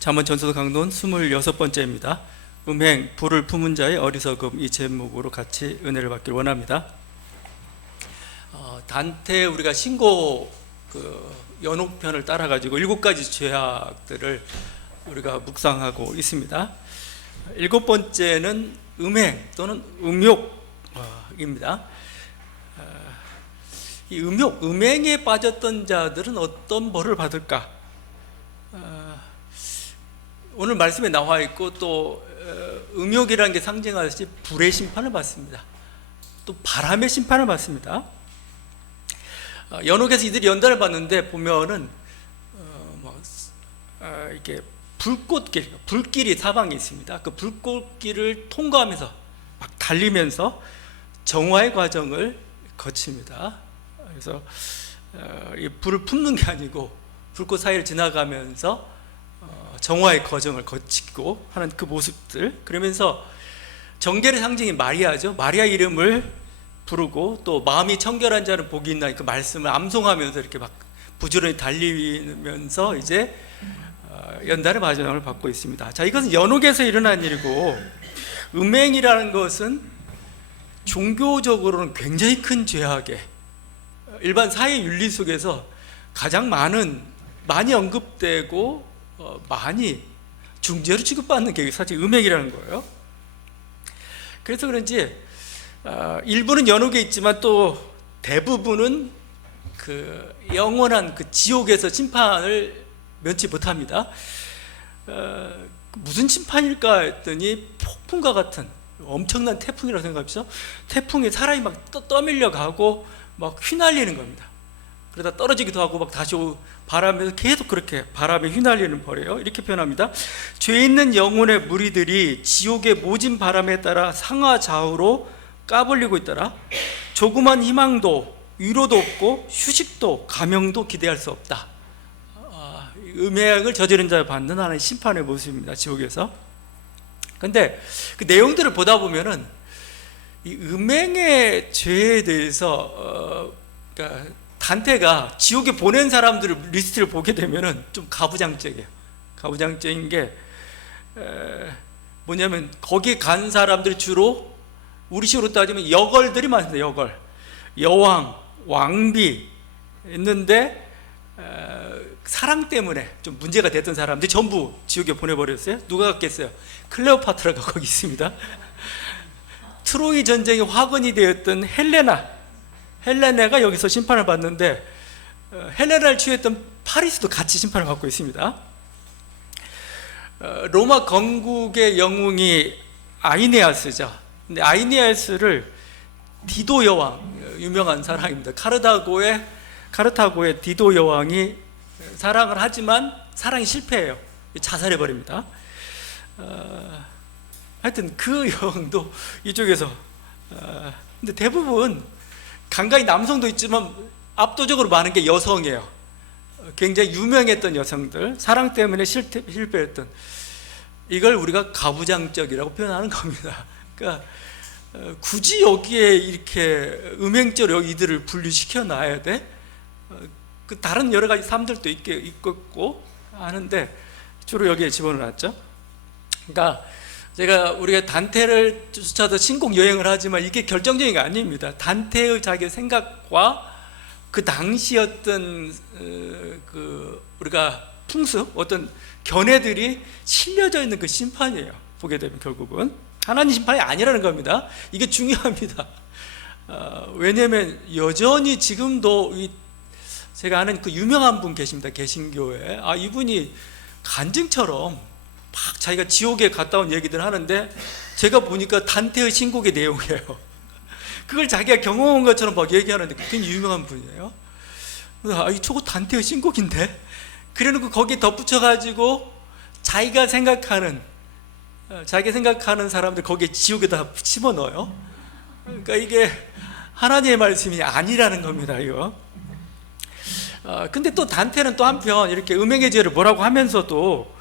잠언 전서 강론 26번째입니다. 음행, 불을 품은 자의 어리석음, 이 제목으로 같이 은혜를 받기를 원합니다. 단테 우리가 신고 연옥편을 따라가지고 7가지 죄악들을 우리가 묵상하고 있습니다. 7번째는 음행 또는 음욕입니다. 이 음행에 빠졌던 자들은 어떤 벌을 받을까? 오늘 말씀에 나와 있고 또 음욕이라는 게 상징하듯이 불의 심판을 받습니다. 또 바람의 심판을 받습니다. 연옥에서 이들이 연단을 받는데 보면은 이렇게 불꽃길, 불길이 사방에 있습니다. 그 불꽃길을 통과하면서 막 달리면서 정화의 과정을 거칩니다. 그래서 이 불을 품는 게 아니고 불꽃 사이를 지나가면서 정화의 과정을 거치고 하는 그 모습들, 그러면서 정결의 상징인 마리아죠. 마리아 이름을 부르고 또 마음이 청결한 자는 복이 있나 그 말씀을 암송하면서 이렇게 막 부지런히 달리면서 이제 연단의 과정을 받고 있습니다. 자, 이것은 연옥에서 일어난 일이고, 음행이라는 것은 종교적으로는 굉장히 큰 죄악에 일반 사회 윤리 속에서 가장 많이 언급되고 많이 중죄로 취급받는 게 사실 음행이라는 거예요. 그래서 그런지 일부는 연옥에 있지만 또 대부분은 그 영원한 그 지옥에서 심판을 면치 못합니다. 무슨 심판일까 했더니 폭풍과 같은 엄청난 태풍이라고 생각하시죠? 태풍에 사람이 막 떠밀려 가고 막 휘날리는 겁니다. 그러다 떨어지기도 하고 막 다시 바람에서 계속 그렇게 바람에 휘날리는 벌이에요. 이렇게 표현합니다. 죄 있는 영혼의 무리들이 지옥의 모진 바람에 따라 상하좌우로 까불리고 있더라. 조그만 희망도 위로도 없고 휴식도 가명도 기대할 수 없다. 음행을 저지른 자를 받는 하나의 심판의 모습입니다. 지옥에서. 근데 그 내용들을 보다 보면은 이 음행의 죄에 대해서 그러니까 단테가 지옥에 보낸 사람들을 리스트를 보게 되면은 좀 가부장적이에요. 가부장적인 게 뭐냐면 거기 간 사람들이 주로 우리식으로 따지면 여걸들이 많습니다. 여걸, 여왕, 왕비 있는데 사랑 때문에 좀 문제가 됐던 사람들이 전부 지옥에 보내버렸어요. 누가 갔겠어요? 클레오파트라가 거기 있습니다. 트로이 전쟁의 화근이 되었던 헬레네가 여기서 심판을 받는데 헬레나를 취했던 파리스도 같이 심판을 받고 있습니다. 로마 건국의 영웅이 아이네아스죠. 근데 아이네아스를 디도 여왕, 유명한 사랑입니다. 카르타고의 디도 여왕이 사랑을 하지만 사랑이 실패해요. 자살해버립니다. 하여튼 그 여왕도 이쪽에서 근데 대부분 간간히 남성도 있지만 압도적으로 많은 게 여성이에요. 굉장히 유명했던 여성들, 사랑 때문에 실패했던, 이걸 우리가 가부장적이라고 표현하는 겁니다. 그러니까 굳이 여기에 이렇게 음행죄로 이들을 분류시켜 놔야 돼? 그 다른 여러 가지 삶들도 있고 하는데 주로 여기에 집어넣었죠. 그러니까 우리가 단테를 쫓아서 신곡 여행을 하지만 이게 결정적인 게 아닙니다. 단테의 자기 생각과 그 당시였던 우리가 풍습, 어떤 견해들이 실려져 있는 그 심판이에요. 보게 되면 결국은 하나님 심판이 아니라는 겁니다. 이게 중요합니다. 왜냐하면 여전히 지금도 제가 아는 그 유명한 분 계십니다. 개신교에. 이분이 간증처럼 막 자기가 지옥에 갔다 온 얘기들 하는데 제가 보니까 단테의 신곡의 내용이에요. 그걸 자기가 경험한 것처럼 막 얘기하는데 굉장히 유명한 분이에요. 저거 단테의 신곡인데? 그래놓고 거기에 덧붙여가지고 자기가 생각하는 사람들 거기에 지옥에다 집어넣어요. 그러니까 이게 하나님의 말씀이 아니라는 겁니다. 이거. 근데 또 단테는 또 한편 이렇게 음행의 죄를 뭐라고 하면서도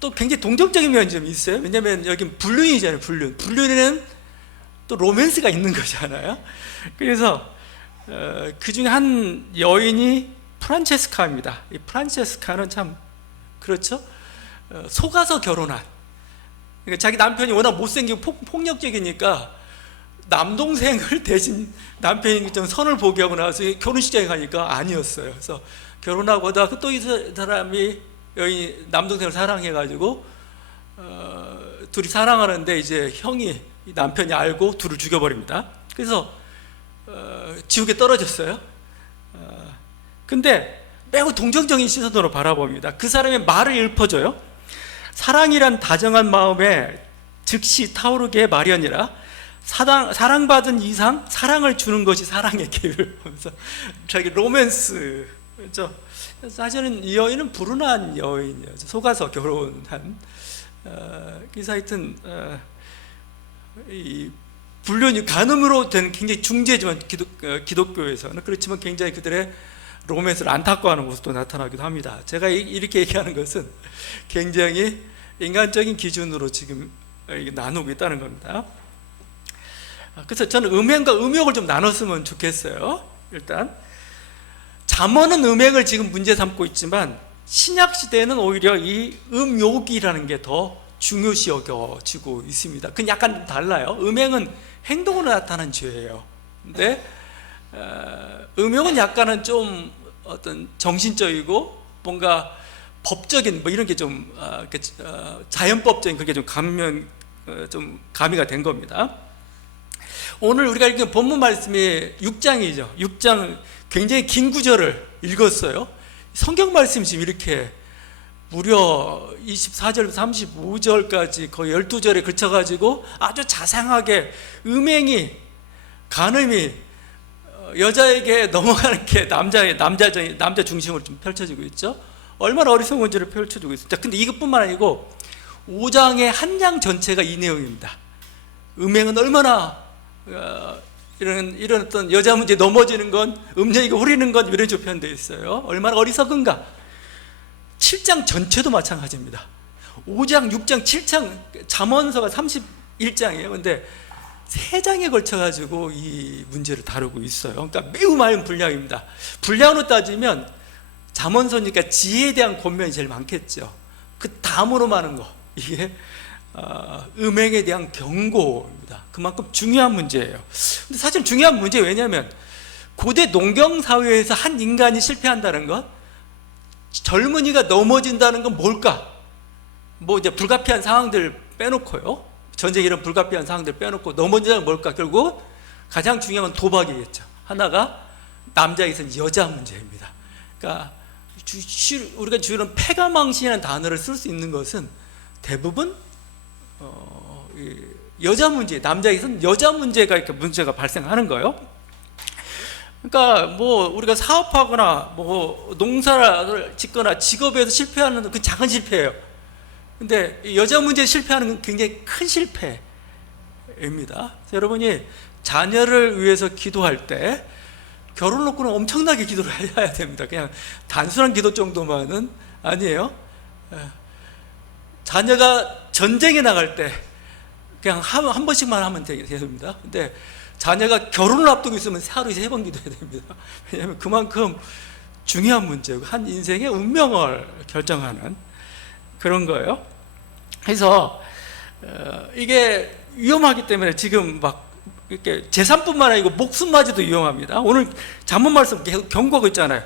또 굉장히 동정적인 면이 좀 있어요. 왜냐하면 여긴 불륜이잖아요. 불륜에는 또 로맨스가 있는 거잖아요. 그래서 그 중에 한 여인이 프란체스카입니다. 이 프란체스카는 참 그렇죠. 속아서 결혼한, 그러니까 자기 남편이 워낙 못생기고 폭력적이니까 남동생을 대신 남편이 좀 선을 보게 하고 나서 결혼식장에 가니까 아니었어요. 그래서 결혼하고 하다가 또 이 사람이 여기 남동생을 사랑해가지고 둘이 사랑하는데 이제 형이 남편이 알고 둘을 죽여버립니다. 그래서 지옥에 떨어졌어요. 근데 매우 동정적인 시선으로 바라봅니다. 그 사람의 말을 읊어줘요. 사랑이란 다정한 마음에 즉시 타오르게 마련이라 사랑받은 이상 사랑을 주는 것이 사랑의 계율. 자기 로맨스, 그렇죠? 사실은 이 여인은 불운한 여인이에요. 속아서 결혼한. 그래서 하여튼 이 불륜이 간음으로 된 굉장히 중재지만 기독교에서는 그렇지만 굉장히 그들의 로맨스를 안타까워하는 모습도 나타나기도 합니다. 제가 이렇게 얘기하는 것은 굉장히 인간적인 기준으로 지금 나누고 있다는 겁니다. 그래서 저는 음행과 음욕을 좀 나눴으면 좋겠어요. 일단 잠언은 음행을 지금 문제 삼고 있지만 신약 시대에는 오히려 이 음욕이라는 게 더 중요시 여겨지고 있습니다. 그건 약간 달라요. 음행은 행동으로 나타난 죄예요. 근데 음욕은 약간은 좀 어떤 정신적이고 뭔가 법적인 뭐 이런 게 좀 자연법적인 그게 좀 가미가 된 겁니다. 오늘 우리가 읽은 본문 말씀이 6장이죠. 6장 굉장히 긴 구절을 읽었어요. 성경 말씀이 지금 이렇게 무려 24절, 35절까지 거의 12절에 그쳐가지고 아주 자상하게 음행이, 간음이 여자에게 넘어가는 게 남자 중심으로 좀 펼쳐지고 있죠. 얼마나 어리석은지를 펼쳐주고 있습니다. 근데 이것뿐만 아니고 5장의 한 장 전체가 이 내용입니다. 음행은 얼마나 이런 어떤 여자 문제 넘어지는 건, 음녀에게 후리는 건 이런 식으로 표현되어 있어요. 얼마나 어리석은가. 7장 전체도 마찬가지입니다. 5장, 6장, 7장, 잠언서가 31장이에요. 근데 3장에 걸쳐가지고 이 문제를 다루고 있어요. 그러니까 매우 많은 분량입니다. 분량으로 따지면 잠언서니까 지혜에 대한 권면이 제일 많겠죠. 그 다음으로 많은 거, 이게 음행에 대한 경고입니다. 그만큼 중요한 문제예요. 근데 사실 중요한 문제, 왜냐하면 고대 농경 사회에서 한 인간이 실패한다는 것, 젊은이가 넘어진다는 건 뭘까? 뭐 이제 불가피한 상황들 빼놓고요. 전쟁 이런 불가피한 상황들 빼놓고 넘어진다는 뭘까? 결국 가장 중요한 건 도박이겠죠. 하나가 남자에게서는 여자 문제입니다. 그러니까 우리가 주로 패가망신이라는 단어를 쓸 수 있는 것은 대부분 여자 문제, 남자에게서는 여자 문제가 이렇게 문제가 발생하는 거예요. 그러니까 뭐 우리가 사업하거나 뭐 농사를 짓거나 직업에서 실패하는 그 작은 실패예요. 근데 여자 문제에 실패하는 건 굉장히 큰 실패입니다. 여러분이 자녀를 위해서 기도할 때 결혼 놓고는 엄청나게 기도를 해야 됩니다. 그냥 단순한 기도 정도만은 아니에요. 자녀가 전쟁에 나갈 때 그냥 한 번씩만 하면 됩니다. 근데 자녀가 결혼을 앞두고 있으면 하루에 3번 기도해야 됩니다. 왜냐하면 그만큼 중요한 문제고 한 인생의 운명을 결정하는 그런 거예요. 그래서 이게 위험하기 때문에 지금 막 이렇게 재산뿐만 아니고 목숨마저도 위험합니다. 오늘 잠언 말씀 계속 경고하고 있잖아요.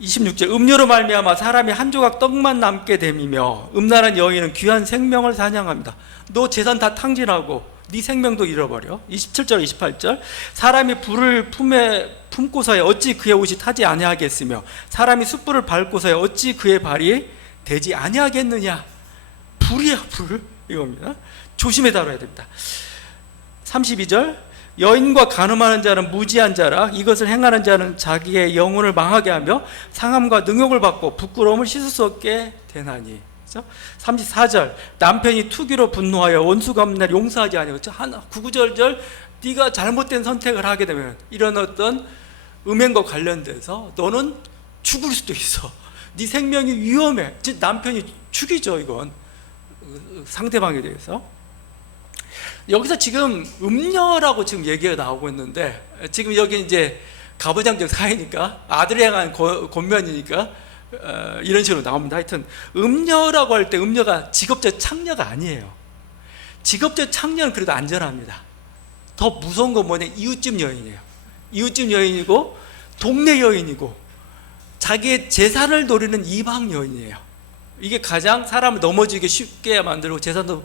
26절, 음료로 말미암아 사람이 한 조각 떡만 남게 됨이며 음란한 여인은 귀한 생명을 사냥합니다. 너 재산 다 탕진하고 네 생명도 잃어버려. 27절, 28절, 사람이 불을 품고서야 어찌 그의 옷이 타지 아니하겠으며 사람이 숯불을 밟고서야 어찌 그의 발이 되지 아니하겠느냐. 불이야, 불. 이겁니다. 조심해 다뤄야 됩니다. 32절, 여인과 간음하는 자는 무지한 자라. 이것을 행하는 자는 자기의 영혼을 망하게 하며 상함과 능욕을 받고 부끄러움을 씻을 수 없게 되나니. 그렇죠? 34절, 남편이 투기로 분노하여 원수가 없는 날 용서하지 아니하고. 구구절절 네가 잘못된 선택을 하게 되면 이런 어떤 음행과 관련돼서 너는 죽을 수도 있어. 네 생명이 위험해. 즉 남편이 죽이죠. 이건 상대방에 대해서. 여기서 지금 음녀라고 지금 얘기가 나오고 있는데, 지금 여기 이제 가부장적 사회니까 아들에 대한 권면이니까 이런 식으로 나옵니다. 하여튼 음녀라고 할 때 음녀가 직업적 창녀가 아니에요. 직업적 창녀는 그래도 안전합니다. 더 무서운 건 뭐냐, 이웃집 여인이에요. 이웃집 여인이고 동네 여인이고 자기의 재산을 노리는 이방 여인이에요. 이게 가장 사람을 넘어지기 쉽게 만들고 재산도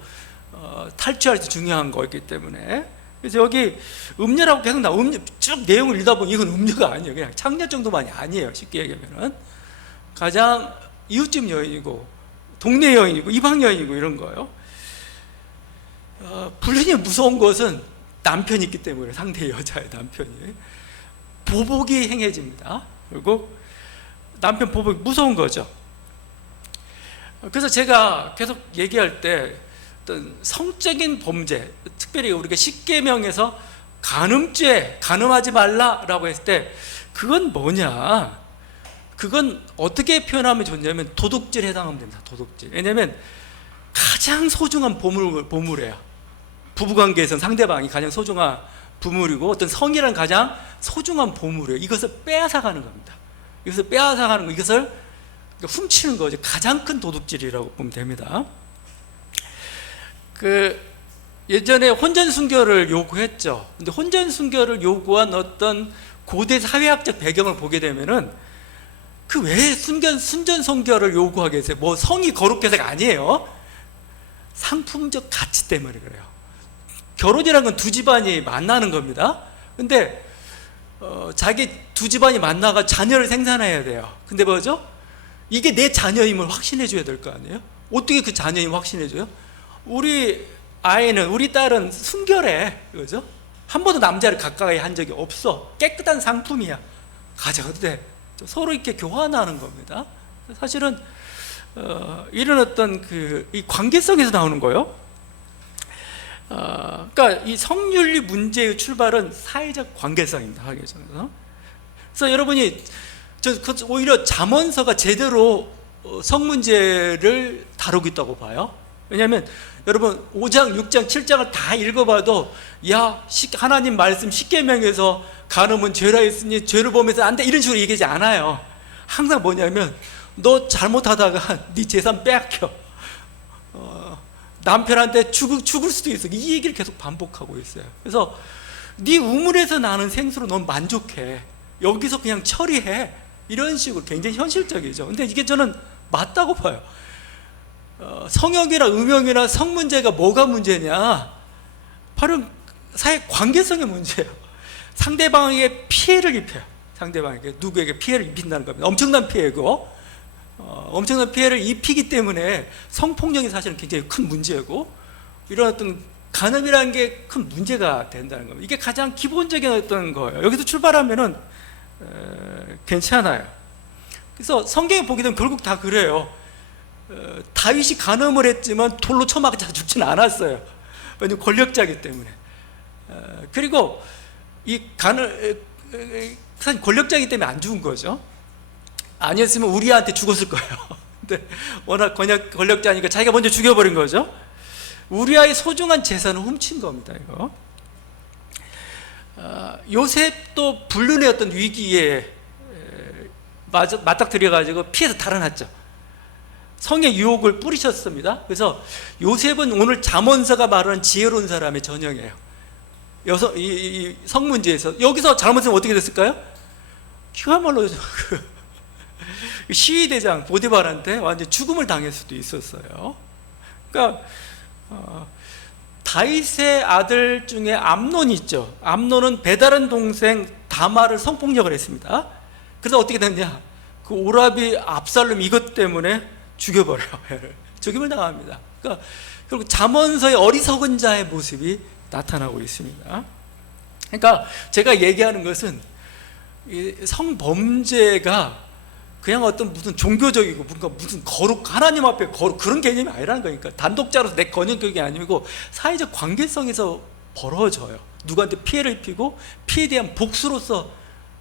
탈취할 때 중요한 거였기 때문에, 그래서 여기 음녀라고 계속 나와. 음녀 쭉 내용을 읽다 보면 이건 음녀가 아니에요. 그냥 창녀 정도만이 아니에요. 쉽게 얘기하면은 가장 이웃집 여인이고 동네 여인이고 이방 여인이고 이런 거예요. 불륜이 무서운 것은 남편이 있기 때문에, 상대 여자의 남편이 보복이 행해집니다. 그리고 남편 보복이 무서운 거죠. 그래서 제가 계속 얘기할 때 어떤 성적인 범죄, 특별히 우리가 십계명에서 간음죄, 간음하지 말라라고 했을 때 그건 뭐냐, 그건 어떻게 표현하면 좋냐면 도둑질에 해당하면 됩니다. 도둑질. 왜냐하면 가장 소중한 보물이에요. 부부관계에서는 상대방이 가장 소중한 보물이고 어떤 성이란 가장 소중한 보물이에요. 이것을 빼앗아가는 겁니다. 이것을 빼앗아가는 거, 이것을 훔치는 거죠. 가장 큰 도둑질이라고 보면 됩니다. 예전에 혼전순결을 요구했죠. 근데 혼전순결을 요구한 어떤 고대 사회학적 배경을 보게 되면은 그 왜 순전순결을 요구하겠어요? 뭐 성이 거룩해서가 아니에요. 상품적 가치 때문에 그래요. 결혼이라는 건 두 집안이 만나는 겁니다. 근데 자기 두 집안이 만나가 자녀를 생산해야 돼요. 근데 뭐죠? 이게 내 자녀임을 확신해 줘야 될 거 아니에요? 어떻게 그 자녀임을 확신해 줘요? 우리 아이는, 우리 딸은 순결해, 그죠? 한 번도 남자를 가까이 한 적이 없어. 깨끗한 상품이야. 가져가도 돼. 서로 이렇게 교환하는 겁니다. 사실은 이런 어떤 이 관계성에서 나오는 거예요. 그러니까 이 성윤리 문제의 출발은 사회적 관계성입니다. 관계성에서. 그래서 여러분이 오히려 잠언서가 제대로 성 문제를 다루고 있다고 봐요. 왜냐하면 여러분 5장, 6장, 7장을 다 읽어봐도 야, 하나님 말씀 십계명에서 간음은 죄라 했으니 죄를 범해서 안 돼, 이런 식으로 얘기하지 않아요. 항상 뭐냐면 너 잘못하다가 네 재산 빼앗겨, 남편한테 죽을 수도 있어, 이 얘기를 계속 반복하고 있어요. 그래서 네 우물에서 나는 생수로 넌 만족해, 여기서 그냥 처리해, 이런 식으로 굉장히 현실적이죠. 근데 이게 저는 맞다고 봐요. 성역이나 음욕이나 성 문제가 뭐가 문제냐, 바로 사회 관계성의 문제예요. 상대방에게 피해를 입혀요. 상대방에게, 누구에게 피해를 입힌다는 겁니다. 엄청난 피해고, 엄청난 피해를 입히기 때문에 성폭력이 사실은 굉장히 큰 문제고, 이런 어떤 간음이라는 게 큰 문제가 된다는 겁니다. 이게 가장 기본적인 어떤 거예요. 여기서 출발하면은 괜찮아요. 그래서 성경에 보게 되면 결국 다 그래요. 다윗이 간음을 했지만 돌로 쳐맞아 죽지는 않았어요. 왜냐하면 권력자이기 때문에. 그리고 이 사실 권력자이기 때문에 안 죽은 거죠. 아니었으면 우리한테 죽었을 거예요. 근데 워낙 권력자니까 자기가 먼저 죽여버린 거죠. 우리아의 소중한 재산을 훔친 겁니다. 이거. 요셉도 불륜의 어떤 위기에 맞닥뜨려가지고 피해서 달아났죠. 성의 유혹을 뿌리셨습니다. 그래서 요셉은 오늘 잠언서가 말하는 지혜로운 사람의 전형이에요. 이 성문제에서 여기서 잘못하면 어떻게 됐을까요? 그야말로 시위대장 보디발한테 완전 죽음을 당할 수도 있었어요. 그러니까 다윗의 아들 중에 암논이 있죠. 암논은 배다른 동생 다말을 성폭력을 했습니다. 그래서 어떻게 됐냐? 그 오라비 압살롬 이것 때문에 죽여버려요. 죽임을 당합니다. 그러니까 결국 잠언서의 어리석은 자의 모습이 나타나고 있습니다. 그러니까 제가 얘기하는 것은 이 성범죄가 그냥 어떤 무슨 종교적이고 무슨 거룩, 하나님 앞에 거룩, 그런 개념이 아니라는 거니까. 단독자로서 내 권역격이 아니고 사회적 관계성에서 벌어져요. 누구한테 피해를 입히고 피해에 대한 복수로서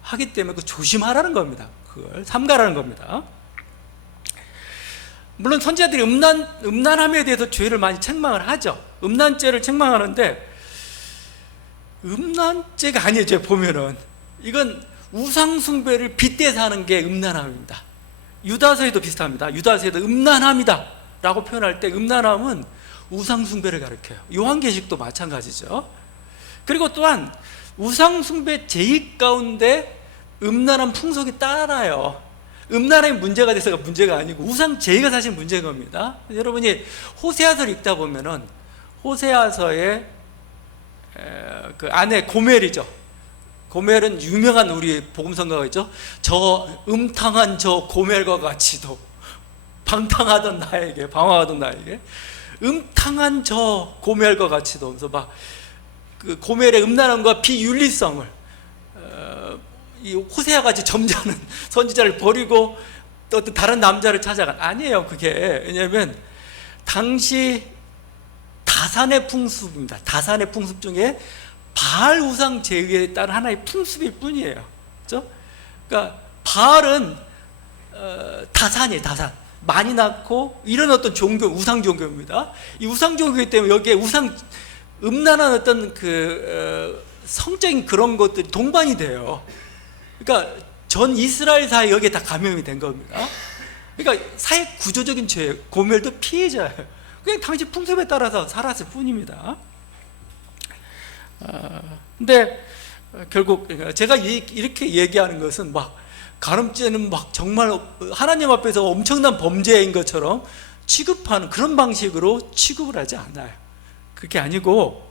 하기 때문에 그 조심하라는 겁니다. 그걸 삼가라는 겁니다. 물론 선지자들이 음란함에 대해서 죄를 많이 책망을 하죠. 음란죄를 책망하는데 음란죄가 아니에요. 보면은 이건 우상숭배를 빗대서 하는 게 음란함입니다. 유다서에도 비슷합니다. 유다서에도 음란함이다 라고 표현할 때 음란함은 우상숭배를 가리켜요. 요한계시록도 마찬가지죠. 그리고 또한 우상숭배 제의 가운데 음란한 풍속이 따라요. 음란함이 문제가 돼서가 문제가 아니고 우상제의가 사실 문제인 겁니다. 여러분이 호세아서를 읽다 보면은 호세아서의 그 아내 고멜이죠. 고멜은 유명한 우리 복음성가가 있죠. 저 음탕한 저 고멜과 같이도 방탕하던 나에게, 방황하던 나에게 음탕한 저 고멜과 같이도, 그래서 막 그 고멜의 음란함과 비윤리성을 이 호세아 같이 점잖은 선지자를 버리고 또 어떤 다른 남자를 찾아간, 아니에요. 그게 왜냐하면 당시 다산의 풍습입니다. 다산의 풍습 중에 바알 우상 제의에 따른 하나의 풍습일 뿐이에요. 그렇죠? 그러니까 바알은 다산이에요. 다산 많이 낳고 이런 어떤 종교, 우상 종교입니다. 이 우상 종교이기 때문에 여기에 우상 음란한 어떤 성적인 그런 것들이 동반이 돼요. 그러니까 전 이스라엘 사회 여기에 다 감염이 된 겁니다. 그러니까 사회 구조적인 죄, 고멜도 피해자예요. 그냥 당시 풍습에 따라서 살았을 뿐입니다. 근데 결국 제가 이렇게 얘기하는 것은 막 가늠죄는 막 정말 하나님 앞에서 엄청난 범죄인 것처럼 취급하는 그런 방식으로 취급을 하지 않아요. 그게 아니고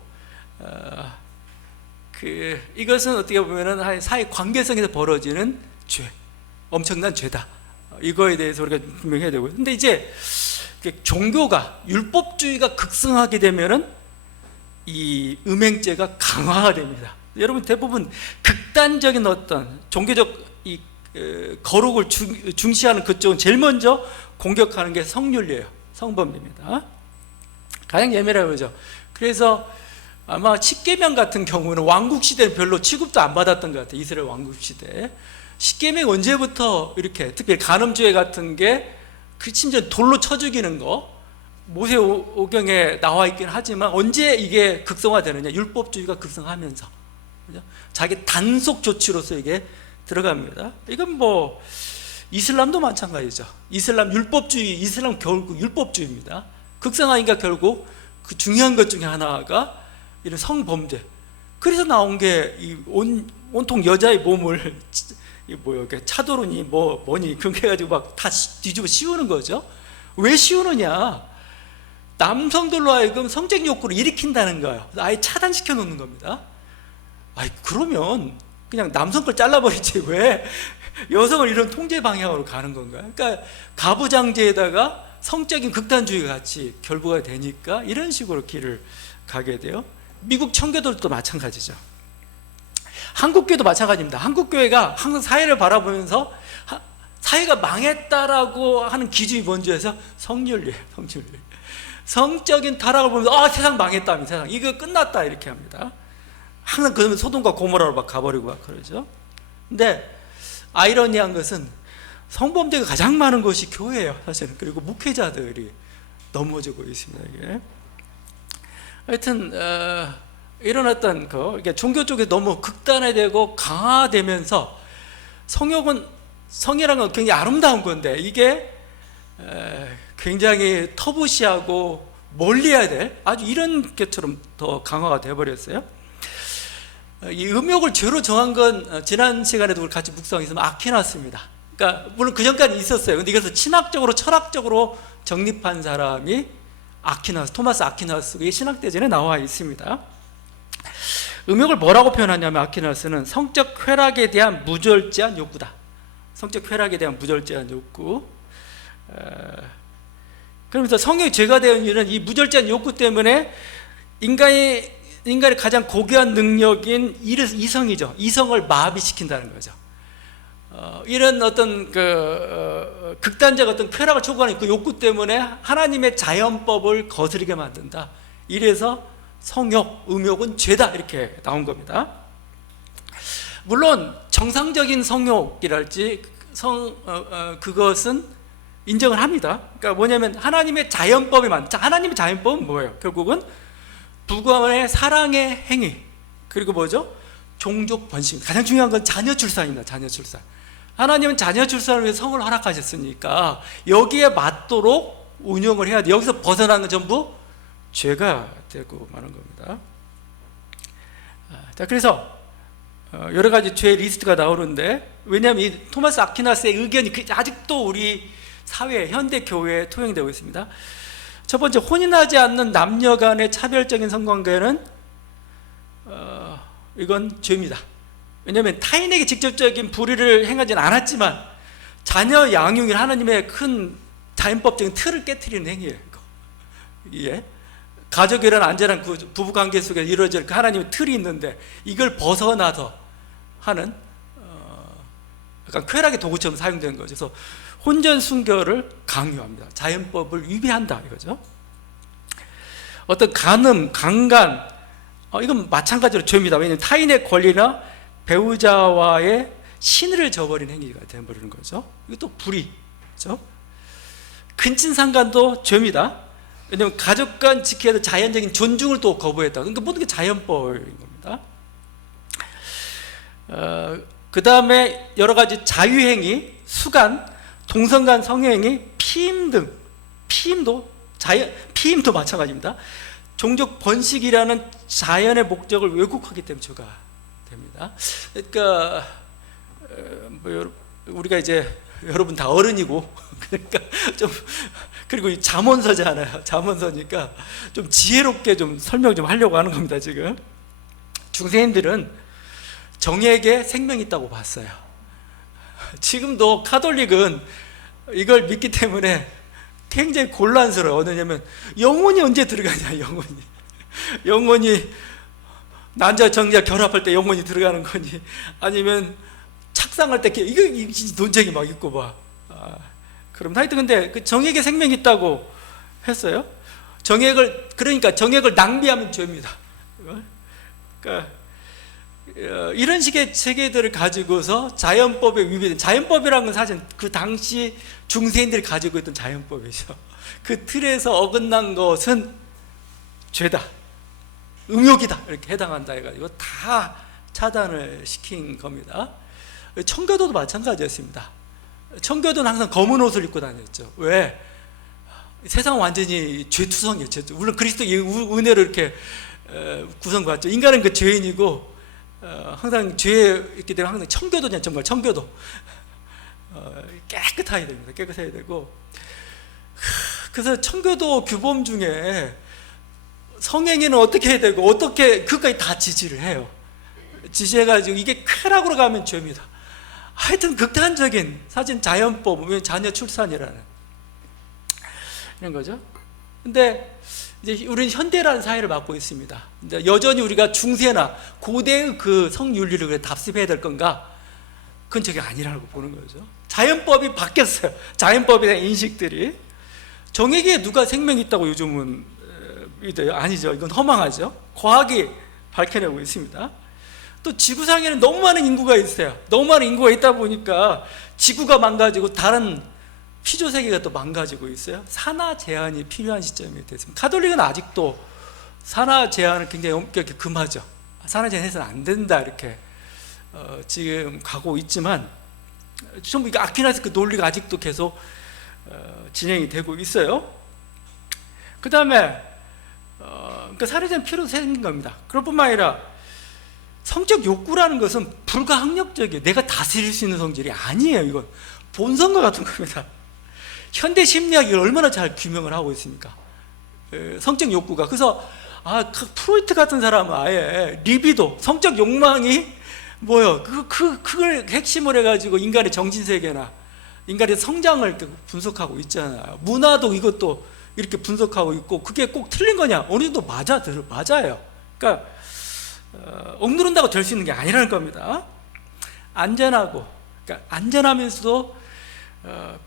이것은 어떻게 보면은 사회 관계성에서 벌어지는 죄, 엄청난 죄다. 이거에 대해서 우리가 분명해야 되고요. 근데 이제 종교가, 율법주의가 극성하게 되면은 이 음행죄가 강화가 됩니다. 여러분 대부분 극단적인 어떤 종교적 이 거룩을 중시하는 그쪽은 제일 먼저 공격하는 게 성윤리예요. 성범죄입니다. 가장 예민하게 보죠. 그래서 아마 십계명 같은 경우는 왕국 시대는 별로 취급도 안 받았던 것 같아요. 이스라엘 왕국 시대. 십계명 언제부터 이렇게 특히 간음죄 같은 게 심지어 돌로 쳐 죽이는 거 모세오경에 나와 있긴 하지만 언제 이게 극성화되느냐? 율법주의가 극성하면서, 그죠? 자기 단속 조치로서 이게 들어갑니다. 이건 뭐 이슬람도 마찬가지죠. 이슬람 율법주의, 이슬람 결국 율법주의입니다. 극성하니까 결국 그 중요한 것 중에 하나가 이런 성범죄. 그래서 나온 게 이 온통 여자의 몸을 차도르니 뭐니 그렇게 해가지고 막 다 뒤집어 씌우는 거죠. 왜 씌우느냐? 남성들로 하여금 성적 욕구를 일으킨다는 거예요. 아예 차단시켜 놓는 겁니다. 그러면 그냥 남성 걸 잘라버리지 왜 여성을 이런 통제 방향으로 가는 건가요? 그러니까 가부장제에다가 성적인 극단주의가 같이 결부가 되니까 이런 식으로 길을 가게 돼요. 미국 청교도도 마찬가지죠. 한국교회도 마찬가지입니다. 한국교회가 항상 사회를 바라보면서 사회가 망했다라고 하는 기준이 뭔지 해서 성윤리예요. 성윤리. 성적인 타락을 보면서 세상 망했다, 세상 이거 끝났다 이렇게 합니다. 항상 그러면 소돔과 고모라로 막 가버리고 막 그러죠. 근데 아이러니한 것은 성범죄가 가장 많은 것이 교회예요, 사실은. 그리고 목회자들이 넘어지고 있습니다. 이게 하여튼 이런 어떤 종교 쪽에 너무 극단화되고 강화되면서 성이라는 건 굉장히 아름다운 건데 이게 굉장히 터부시하고 멀리해야 될 아주 이런 것처럼 더 강화가 되어버렸어요. 이 음욕을 죄로 정한 건 지난 시간에도 우리 같이 묵상했으면 아퀴나스입니다. 그러니까 물론 그 전까지 있었어요. 근데 이것을 신학적으로 철학적으로 정립한 사람이 아퀴나스, 토마스 아퀴나스. 이게 신학대전에 나와 있습니다. 음욕을 뭐라고 표현하냐면 아퀴나스는 성적 쾌락에 대한 무절제한 욕구다. 성적 쾌락에 대한 무절제한 욕구. 그러면서 성욕이 죄가 되는 이유는 이 무절제한 욕구 때문에 인간의 가장 고귀한 능력인 이성이죠. 이성을 마비시킨다는 거죠. 이런 어떤 극단적 어떤 쾌락을 추구하는 그 욕구 때문에 하나님의 자연법을 거스르게 만든다. 이래서 성욕, 음욕은 죄다 이렇게 나온 겁니다. 물론 정상적인 성욕이랄지 그것은 인정을 합니다. 그러니까 뭐냐면 하나님의 자연법이 하나님의 자연법은 뭐예요? 결국은 부부간의 사랑의 행위, 그리고 뭐죠? 종족 번식. 가장 중요한 건 자녀 출산입니다. 자녀 출산. 하나님은 자녀 출산을 위해 성을 허락하셨으니까 여기에 맞도록 운영을 해야 돼. 여기서 벗어나는 건 전부 죄가 되고 마는 겁니다. 자, 그래서 여러 가지 죄 리스트가 나오는데, 왜냐하면 이 토마스 아퀴나스의 의견이 아직도 우리 사회, 현대 교회에 통용되고 있습니다. 첫 번째, 혼인하지 않는 남녀 간의 차별적인 성관계는 이건 죄입니다. 왜냐하면 타인에게 직접적인 불의를 행하지는 않았지만 자녀 양육이 하나님의 큰 자연법적인 틀을 깨트리는 행위예요. 예? 가족이라는 안전한 부부관계 속에 이루어질 그 하나님의 틀이 있는데 이걸 벗어나서 하는 약간 쾌락의 도구처럼 사용되는 거죠. 그래서 혼전 순결을 강요합니다. 자연법을 위배한다 이거죠. 어떤 간음, 강간, 이건 마찬가지로 죄입니다. 왜냐하면 타인의 권리나 배우자와의 신의를 저버리는 행위가 되어버리는 거죠. 이것도 불의죠. 근친상간도 죄입니다. 왜냐하면 가족 간 지켜야 될 자연적인 존중을 또 거부했다. 그러니까 모든 게 자연법인 겁니다. 그 다음에 여러 가지 자유행위, 수간, 동성간 성행위, 피임 등, 피임도 마찬가지입니다. 종족 번식이라는 자연의 목적을 왜곡하기 때문에 죄가 됩니다. 그러니까 우리가 이제 여러분 다 어른이고 그러니까 좀, 그리고 잠언서잖아요. 잠언서니까 좀 지혜롭게 좀 설명 좀 하려고 하는 겁니다. 지금 중세인들은 정액에 생명이 있다고 봤어요. 지금도 카톨릭은 이걸 믿기 때문에 굉장히 곤란스러워요. 왜냐면 영혼이 언제 들어가냐, 영혼이 남자 정자 결합할 때 영혼이 들어가는 거니, 아니면 착상할 때 이거 논쟁이 막 있고 봐. 그럼 하여튼 근데 그 정액에 생명이 있다고 했어요. 그러니까 정액을 낭비하면 죄입니다. 그러니까 이런 식의 체계들을 가지고서 자연법에 위배된, 자연법이라는 건 사실 그 당시 중세인들이 가지고 있던 자연법이죠. 그 틀에서 어긋난 것은 죄다, 음욕이다 이렇게 해당한다 해가지고 다 차단을 시킨 겁니다. 청교도도 마찬가지였습니다. 청교도는 항상 검은 옷을 입고 다녔죠. 왜? 세상은 완전히 죄투성이었죠. 물론 그리스도의 은혜로 이렇게 구성받죠. 인간은 그 죄인이고 항상 죄에 있기 때문에 항상 청교도냐, 정말 청교도 깨끗해야 됩니다. 깨끗해야 되고, 그래서 청교도 규범 중에 성행위는 어떻게 해야 되고 어떻게, 그까지 다 지지를 해요. 지지해가지고 이게 쾌락으로 가면 죄입니다. 하여튼 극단적인 사실 자연법, 자녀 출산이라는 이런 거죠. 근데 이제 우리는 현대라는 사회를 맡고 있습니다. 근데 여전히 우리가 중세나 고대의 그 성윤리를 답습해야 될 건가? 그건 저게 아니라고 보는 거죠. 자연법이 바뀌었어요. 자연법에 대한 인식들이. 정액에 누가 생명이 있다고 요즘은 믿어요? 아니죠. 이건 허망하죠. 과학이 밝혀내고 있습니다. 또 지구상에는 너무 많은 인구가 있어요. 너무 많은 인구가 있다 보니까 지구가 망가지고 다른 피조세계가 또 망가지고 있어요. 산하 제한이 필요한 시점이 됐습니다. 카톨릭은 아직도 산하 제한을 굉장히 엄격하게 금하죠. 산하 제한해서는 안 된다 이렇게 지금 가고 있지만, 전부 이거 아퀴나스 그 논리가 아직도 계속 진행이 되고 있어요. 그 다음에 그러니까 살해자는 피로 생긴 겁니다. 그럴 뿐만 아니라 성적 욕구라는 것은 불가항력적이에요. 내가 다스릴 수 있는 성질이 아니에요. 이건 본성과 같은 겁니다. 현대 심리학이 얼마나 잘 규명을 하고 있습니까? 성적 욕구가. 그래서 프로이트 같은 사람은 아예 리비도, 성적 욕망이 뭐요? 그걸 핵심으로 해가지고 인간의 정신세계나 인간의 성장을 분석하고 있잖아요. 문화도 이것도 이렇게 분석하고 있고, 그게 꼭 틀린 거냐? 어느 정도 맞아요. 그러니까 억누른다고 될 수 있는 게 아니라는 겁니다. 안전하고, 그러니까 안전하면서도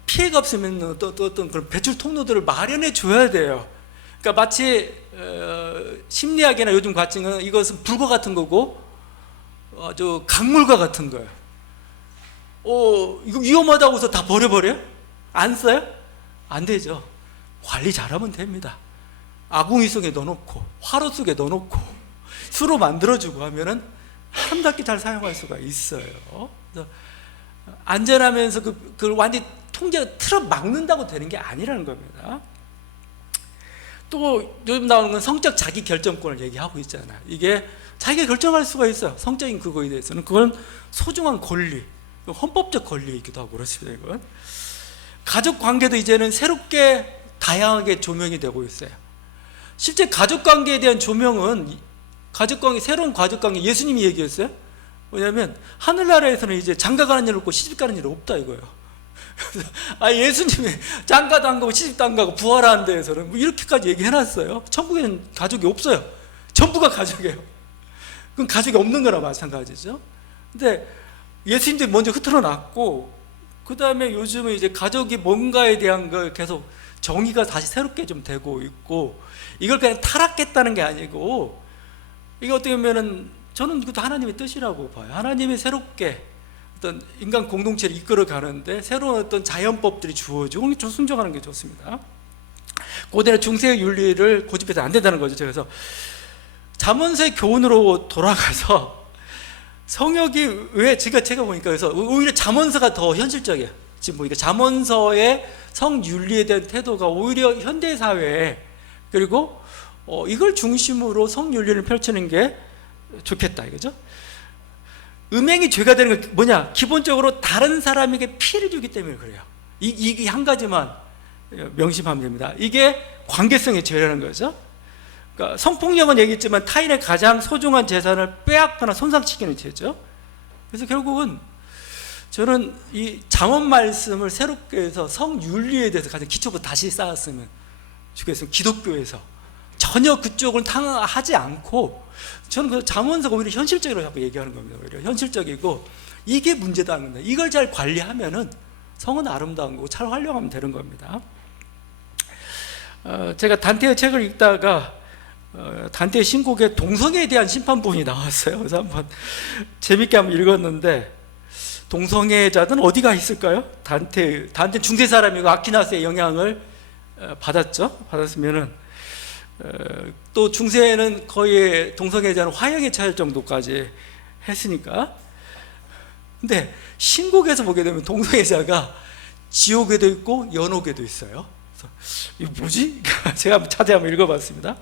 피해가 없으면 또 어떤 그런 배출 통로들을 마련해 줘야 돼요. 그러니까 마치 심리학이나 요즘 가칭은 이것은 불과 같은 거고 아주 강물과 같은 거예요. 이거 위험하다고 해서 다 버려버려요? 안 써요? 안 되죠. 관리 잘하면 됩니다. 아궁이 속에 넣어놓고 화로 속에 넣어놓고 수로 만들어주고 하면은 아름답게 잘 사용할 수가 있어요. 그래서 안전하면서 그걸 완전히 통제가 틀어 막는다고 되는 게 아니라는 겁니다. 또 요즘 나오는 건 성적 자기 결정권을 얘기하고 있잖아요. 이게 자기가 결정할 수가 있어요. 성적인 그거에 대해서는. 그건 소중한 권리, 헌법적 권리이기도 하고 그렇습니다. 이건 가족 관계도 이제는 새롭게 다양하게 조명이 되고 있어요. 실제 가족 관계에 대한 조명은 새로운 가족 관계 예수님이 얘기했어요. 뭐냐면 하늘나라에서는 이제 장가가는 일 없고 시집가는 일 없다 이거예요. 예수님이 장가도 안 가고 시집도 안 가고 부활하는 데에서는 뭐 이렇게까지 얘기해놨어요. 천국에는 가족이 없어요. 전부가 가족이에요. 그건 가족이 없는 거나 마찬가지죠. 근데 예수님들이 먼저 흐트러놨고, 그 다음에 요즘은 이제 가족이 뭔가에 대한 걸 계속 정의가 다시 새롭게 좀 되고 있고, 이걸 그냥 타락했다는 게 아니고, 이게 어떻게 보면은 저는 그것도 하나님의 뜻이라고 봐요. 하나님이 새롭게 어떤 인간 공동체를 이끌어 가는데 새로운 어떤 자연법들이 주어지고 순종하는 게 좋습니다. 고대의 중세 윤리를 고집해서 안 된다는 거죠. 그래서 잠언서의 교훈으로 돌아가서 성역이 왜 제가 보니까 그래서 오히려 잠언서가 더 현실적이에요. 지금 보니까 잠언서의 성윤리에 대한 태도가 오히려 현대 사회에, 그리고 이걸 중심으로 성윤리를 펼치는 게 좋겠다 이거죠. 음행이 죄가 되는 건 뭐냐? 기본적으로 다른 사람에게 피해를 주기 때문에 그래요. 이게 한 가지만 명심하면 됩니다. 이게 관계성의 죄라는 거죠. 그러니까 성폭력은 얘기했지만 타인의 가장 소중한 재산을 빼앗거나 손상시키는 죄죠. 그래서 결국은 저는 이 잠언 말씀을 새롭게 해서 성윤리에 대해서 가장 기초부터 다시 쌓았으면 좋겠습니다. 기독교에서 전혀 그쪽을 탕하지 않고, 저는 그 잠언서가 오히려 현실적으로 자꾸 얘기하는 겁니다. 오히려 현실적이고 이게 문제다는 겁니다. 이걸 잘 관리하면은 성은 아름다운 거고 잘 활용하면 되는 겁니다. 제가 단테의 책을 읽다가 단테의 신곡에 동성애에 대한 심판 부분이 나왔어요. 그래서 한번 재밌게 한번 읽었는데, 동성애자들은 어디가 있을까요? 단테 중세 사람이고 아퀴나스의 영향을 받았으면은 또 중세에는 거의 동성애자는 화형에 처할 정도까지 했으니까. 근데 신곡에서 보게 되면 동성애자가 지옥에도 있고 연옥에도 있어요. 그래서 이거 뭐지? 제가 한번 자세히 한번 읽어봤습니다.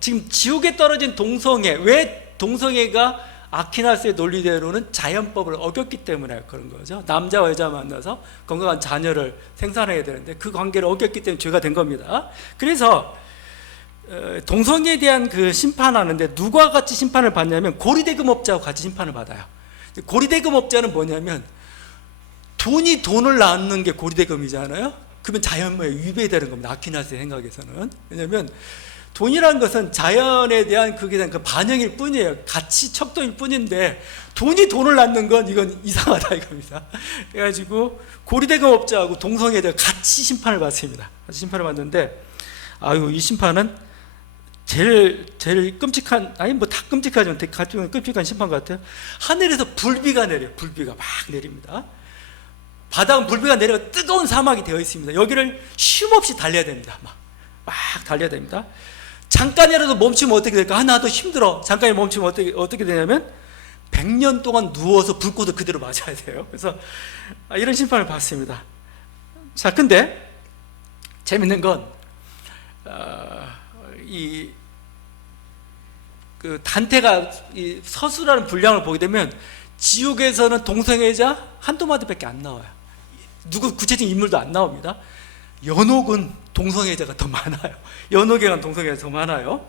지금 지옥에 떨어진 동성애, 왜 동성애가 아퀴나스의 논리대로는 자연법을 어겼기 때문에 그런 거죠. 남자와 여자 만나서 건강한 자녀를 생산해야 되는데 그 관계를 어겼기 때문에 죄가 된 겁니다. 그래서 동성애에 대한 그 심판하는데 누가 같이 심판을 받냐면 고리대금업자와 같이 심판을 받아요. 고리대금업자는 뭐냐면 돈을 낳는 게 고리대금이잖아요. 그러면 자연법에 위배되는 겁니다. 아퀴나스의 생각에서는. 왜냐하면 돈이라는 것은 자연에 대한 그게 대한 그 반영일 뿐이에요. 가치 척도일 뿐인데 돈을 낳는 건 이건 이상하다 이겁니다. 그래가지고 고리대금업자하고 동성애자가 같이 심판을 받습니다. 같이 심판을 받는데, 이 심판은 제일 끔찍한, 뭐 다 끔찍하지만 되게 끔찍한 심판 같아요. 하늘에서 불비가 내려요. 불비가 막 내립니다. 바닥은 불비가 내려가 뜨거운 사막이 되어 있습니다. 여기를 쉼없이 달려야 됩니다. 막 달려야 됩니다. 잠깐이라도 멈추면 어떻게 될까? 나도 힘들어. 잠깐이 멈추면 어떻게 되냐면 100년 동안 누워서 불꽃을 그대로 맞아야 돼요. 그래서 이런 심판을 받습니다. 자, 근데 재밌는 건 그 단테가 이 서술하는 분량을 보게 되면 지옥에서는 동성애자 한두 마디밖에 안 나와요. 누구 구체적인 인물도 안 나옵니다. 연옥은 동성애자가 더 많아요. 연옥에 간 동성애자가 더 많아요.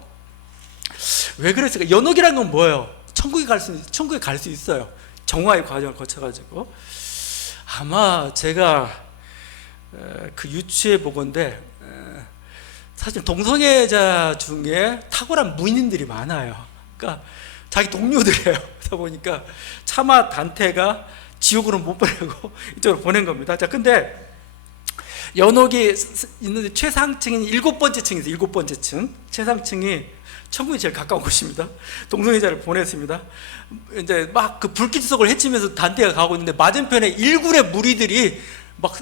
왜 그랬을까? 연옥이라는 건 뭐예요? 천국에 갈 수 있어요. 정화의 과정을 거쳐가지고. 아마 제가 그 유추해 보건데 사실 동성애자 중에 탁월한 문인들이 많아요. 그러니까 자기 동료들이에요. 그러다 보니까 차마 단테가 지옥으로 못 보내고 이쪽으로 보낸 겁니다. 자, 근데 연옥이 있는데 최상층인 7번째 층이 있어요. 7번째 층. 최상층이 천국이 제일 가까운 곳입니다. 동성애자를 보냈습니다. 이제 막 그 불길 속을 헤치면서 단테가 가고 있는데 맞은편에 일굴의 무리들이 막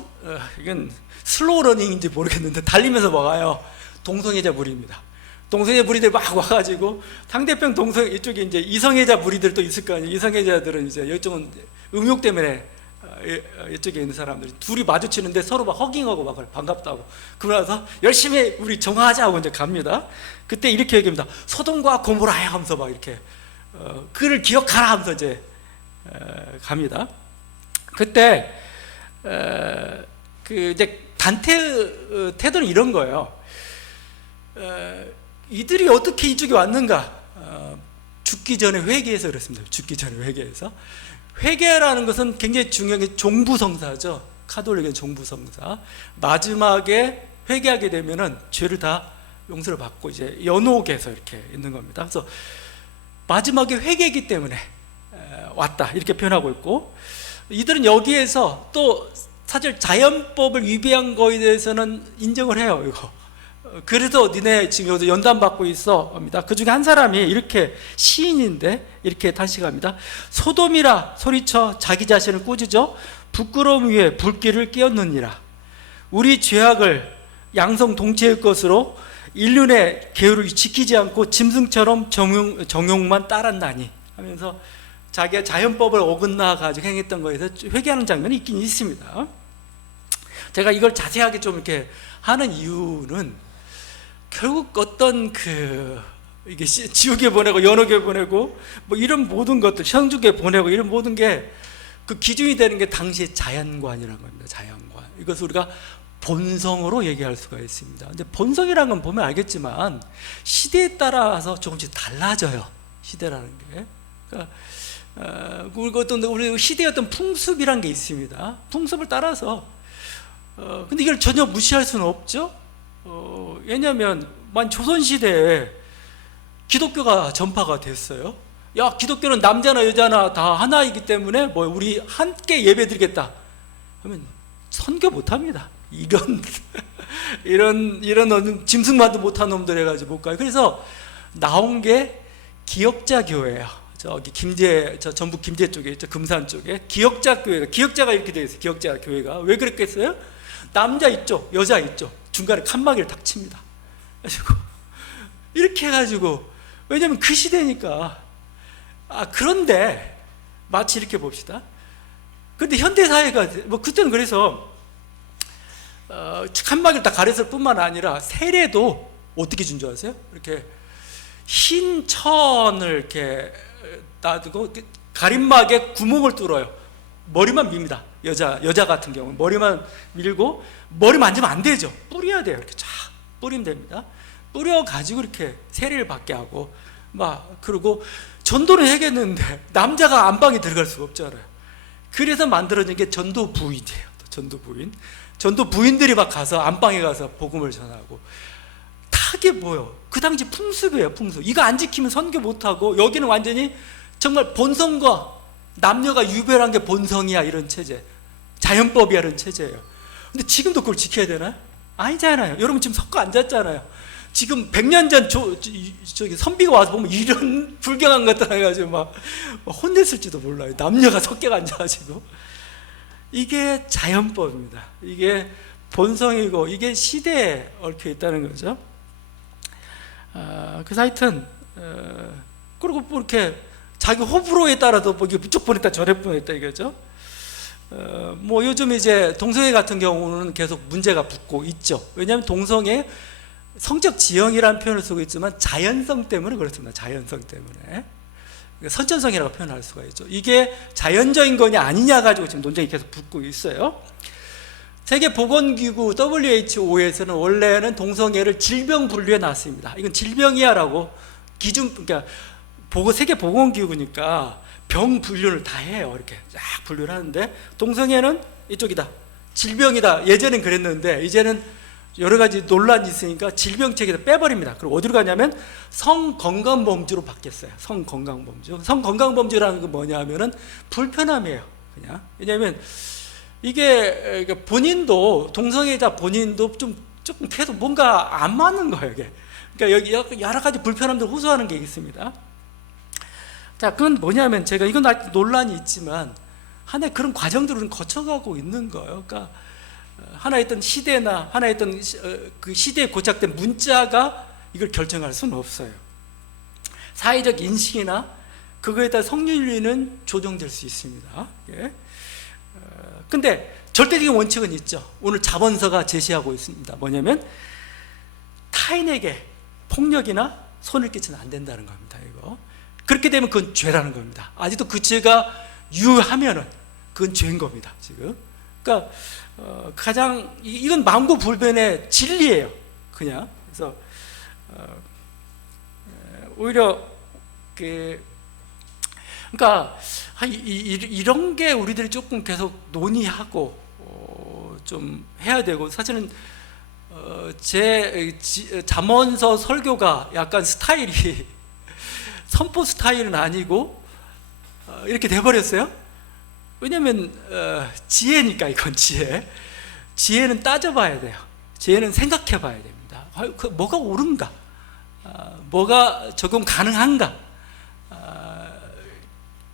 이건 슬로우 러닝인지 모르겠는데 달리면서 와요. 동성애자 무리입니다. 동성애자 무리들 막 와가지고 상대편 이쪽에 이제 이성애자 무리들도 있을 거 아니에요. 이성애자들은 이제 이쪽은 음욕 때문에 이쪽에 있는 사람들이 둘이 마주치는데 서로 막 허깅하고 막 그래, 반갑다고. 그러면서 열심히 우리 정화하자고 이제 갑니다. 그때 이렇게 얘기합니다. 소돔과 고모라야 하면서 막 이렇게 그를 기억하라 하면서 이제 갑니다. 그때 그 이제 단테 태도는 이런 거예요. 이들이 어떻게 이쪽에 왔는가? 죽기 전에 회개해서 그렇습니다. 죽기 전에 회개해서. 회개라는 것은 굉장히 중요한 게 종부성사죠. 카톨릭의 종부성사. 마지막에 회개하게 되면은 죄를 다 용서를 받고 이제 연옥에서 이렇게 있는 겁니다. 그래서 마지막에 회개이기 때문에 왔다 이렇게 표현하고 있고, 이들은 여기에서 또 사실 자연법을 위배한 거에 대해서는 인정을 해요. 이거 그래서 니네 지금 여기서 연단 받고 있어 합니다. 그 중에 한 사람이 이렇게, 시인인데 이렇게 탄식합니다. 소돔이라 소리쳐 자기 자신을 꾸짖어 부끄러움 위에 불길을 끼얹느니라. 우리 죄악을 양성 동체의 것으로 인륜의 계율을 지키지 않고 짐승처럼 정욕만 따랐나니 하면서 자기가 자연법을 어긋나 가지고 행했던 거에서 회개하는 장면이 있긴 있습니다. 제가 이걸 자세하게 좀 이렇게 하는 이유는 결국 어떤 이게 지옥에 보내고 연옥에 보내고 뭐 이런 모든 것들, 천국에 보내고 이런 모든 게 그 기준이 되는 게 당시의 자연관이라는 겁니다. 자연관. 이것을 우리가 본성으로 얘기할 수가 있습니다. 근데 본성이라는 건 보면 알겠지만 시대에 따라서 조금씩 달라져요. 시대라는 게. 그러니까 우리 시대의 어떤 풍습이라는 게 있습니다. 풍습을 따라서. 근데 이걸 전혀 무시할 수는 없죠. 왜냐하면 조선시대에 기독교가 전파가 됐어요. 야, 기독교는 남자나 여자나 다 하나이기 때문에 뭐 우리 함께 예배드리겠다 하면 선교 못합니다. 이런 짐승만도 못한 놈들 해가지고 못 가요. 그래서 나온 게 기역자 교회예요. 저기 전북 김제 쪽에 있죠. 금산 쪽에 기역자 교회가, 기역자가 이렇게 되어 있어요. 기역자 교회가 왜 그랬겠어요? 남자 있죠, 여자 있죠. 중간에 칸막이를 탁 칩니다. 그래가지고 이렇게 해가지고, 왜냐면 그 시대니까. 그런데 마치 이렇게 봅시다. 근데 현대 사회가 뭐 그때는 그래서 칸막이를 다 가렸을 뿐만 아니라 세례도 어떻게 준 줄 아세요? 이렇게 흰 천을 이렇게 놔두고 가림막에 구멍을 뚫어요. 머리만 밉니다. 여자 같은 경우는 머리만 밀고, 머리 만지면 안 되죠. 뿌려야 돼요. 이렇게 쫙 뿌리면 됩니다. 뿌려가지고 이렇게 세례를 받게 하고, 그리고 전도를 해야겠는데 남자가 안방에 들어갈 수가 없잖아요. 그래서 만들어진 게 전도부인이에요. 전도부인들이 막 가서 안방에 가서 복음을 전하고. 타게 뭐요? 그 당시 풍습이에요, 풍습. 이거 안 지키면 선교 못하고, 여기는 완전히 정말 본성과 남녀가 유별한 게 본성이야, 이런 체제. 자연법이야, 이런 체제예요. 근데 지금도 그걸 지켜야 되나요? 아니잖아요. 여러분 지금 섞어 앉았잖아요. 지금 100년 전 저기 선비가 와서 보면 이런 불경한 것들 해가지고 막 혼냈을지도 몰라요. 남녀가 섞여 앉아가지고. 이게 자연법입니다. 이게 본성이고, 이게 시대에 얽혀 있다는 거죠. 그래서 하여튼, 그리고 뭐 이렇게 자기 호불호에 따라서 뭐 이쪽 보냈다 저래 보냈다 이거죠. 뭐 요즘 이제 동성애 같은 경우는 계속 문제가 붙고 있죠. 왜냐하면 동성애 성적 지형이라는 표현을 쓰고 있지만 자연성 때문에 그렇습니다. 자연성 때문에. 선천성이라고 표현할 수가 있죠. 이게 자연적인 거냐 아니냐 가지고 지금 논쟁이 계속 붙고 있어요. 세계보건기구 WHO에서는 원래는 동성애를 질병 분류해 놨습니다. 이건 질병이야라고 기준, 그러니까 세계보건기구니까 병 분류를 다 해요. 이렇게 쫙 분류를 하는데, 동성애는 이쪽이다, 질병이다. 예전엔 그랬는데 이제는 여러 가지 논란이 있으니까 질병책에서 빼버립니다. 그리고 어디로 가냐면 성건강범주로 바뀌었어요. 성건강범주. 성건강범주라는 건 뭐냐 하면은 불편함이에요. 그냥. 왜냐하면 이게 본인도, 동성애자 본인도 조금 계속 뭔가 안 맞는 거예요, 이게. 그러니까 여기 여러 가지 불편함들 호소하는 게 있습니다. 자, 그건 뭐냐면, 제가 이건 아직 논란이 있지만 하나의 그런 과정들은 거쳐가고 있는 거예요. 그러니까 하나의 어떤 시대나 하나의 어떤 그 시대에 고착된 문자가 이걸 결정할 수는 없어요. 사회적 인식이나 그거에 따라 성률리는 조정될 수 있습니다. 예. 근데 절대적인 원칙은 있죠. 오늘 자본서가 제시하고 있습니다. 뭐냐면 타인에게 폭력이나 손을 끼치면 안 된다는 겁니다. 이거 그렇게 되면 그건 죄라는 겁니다. 아직도 그 죄가 유효하면은 그건 죄인 겁니다. 지금 그러니까 가장 이건 만고불변의 진리예요. 그냥 그래서 오히려 그러니까 이런 게 우리들이 조금 계속 논의하고 좀 해야 되고, 사실은 제 잠언서 설교가 약간 스타일이 선포 스타일은 아니고 이렇게 돼버렸어요. 왜냐하면 지혜니까. 이건 지혜는 따져봐야 돼요. 지혜는 생각해봐야 됩니다. 뭐가 옳은가, 뭐가 적용 가능한가,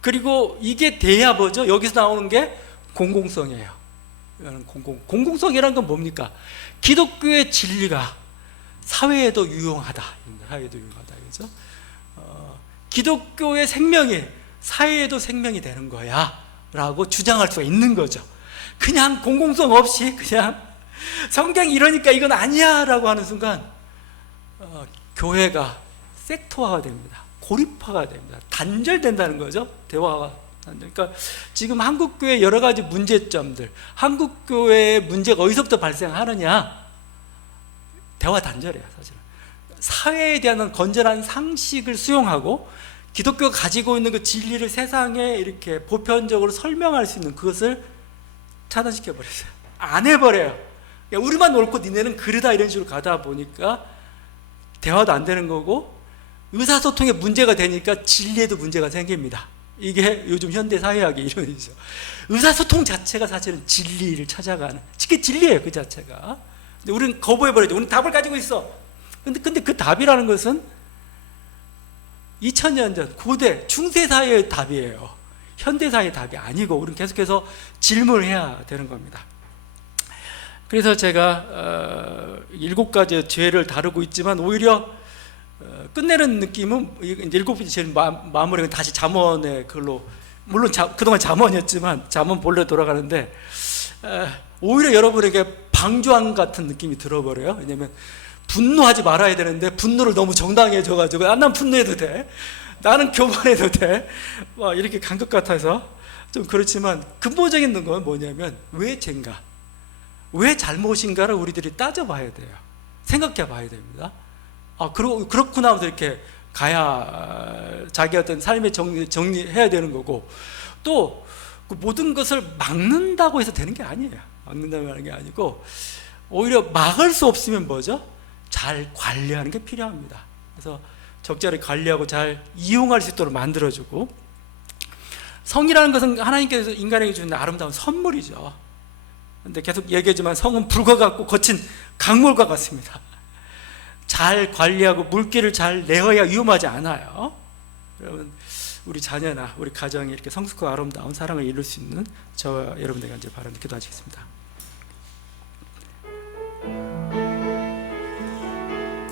그리고 이게 돼야 뭐죠? 여기서 나오는 게 공공성이에요. 공공성이라는 건 뭡니까? 기독교의 진리가 사회에도 유용하다. 사회에도 유용하다. 그죠? 기독교의 생명이 사회에도 생명이 되는 거야 라고 주장할 수가 있는 거죠. 그냥 공공성 없이 그냥 성경이 이러니까 이건 아니야 라고 하는 순간 교회가 섹터화가 됩니다. 고립화가 됩니다. 단절된다는 거죠. 대화가. 그러니까 지금 한국교회 여러 가지 문제점들, 한국교회의 문제가 어디서부터 발생하느냐? 대화 단절이에요. 사실은 사회에 대한 건전한 상식을 수용하고 기독교가 가지고 있는 그 진리를 세상에 이렇게 보편적으로 설명할 수 있는 그것을 차단시켜 버렸어요. 안 해버려요. 우리만 옳고 니네는 그러다, 이런 식으로 가다 보니까 대화도 안 되는 거고, 의사소통에 문제가 되니까 진리에도 문제가 생깁니다. 이게 요즘 현대 사회학의 이론이죠. 의사소통 자체가 사실은 진리를 찾아가는, 그게 진리예요. 그 자체가. 근데 우리는 거부해버리죠. 우리는 답을 가지고 있어. 근데 그 답이라는 것은 2000년 전 고대 중세사회의 답이에요. 현대사회의 답이 아니고 우리는 계속해서 질문을 해야 되는 겁니다. 그래서 제가 7가지의 죄를 다루고 있지만 오히려 끝내는 느낌은 7번째 죄는 마무리가 다시 잠언의 글로, 물론 그동안 잠언이었지만 잠언 본래 돌아가는데 오히려 여러분에게 방주한 같은 느낌이 들어버려요. 왜냐하면 분노하지 말아야 되는데 분노를 너무 정당해져가지고 난 분노해도 돼, 나는 교만해도 돼, 이렇게 간 것 같아서 좀 그렇지만, 근본적인 건 뭐냐면 왜 죄인가, 왜 잘못인가를 우리들이 따져봐야 돼요. 생각해봐야 됩니다. 그렇구나 하면서 이렇게 가야 자기 어떤 삶의 정리해야 되는 거고, 또 그 모든 것을 막는다고 해서 되는 게 아니에요. 막는다고 하는 게 아니고 오히려 막을 수 없으면 뭐죠? 잘 관리하는 게 필요합니다. 그래서 적절히 관리하고 잘 이용할 수 있도록 만들어주고, 성이라는 것은 하나님께서 인간에게 주는 아름다운 선물이죠. 근데 계속 얘기하지만 성은 불과 같고 거친 강물과 같습니다. 잘 관리하고 물기를 잘 내어야 위험하지 않아요. 여러분, 우리 자녀나 우리 가정이 이렇게 성숙하고 아름다운 사랑을 이룰 수 있는 저와 여러분들에게 바랍니다. 기도하시겠습니다.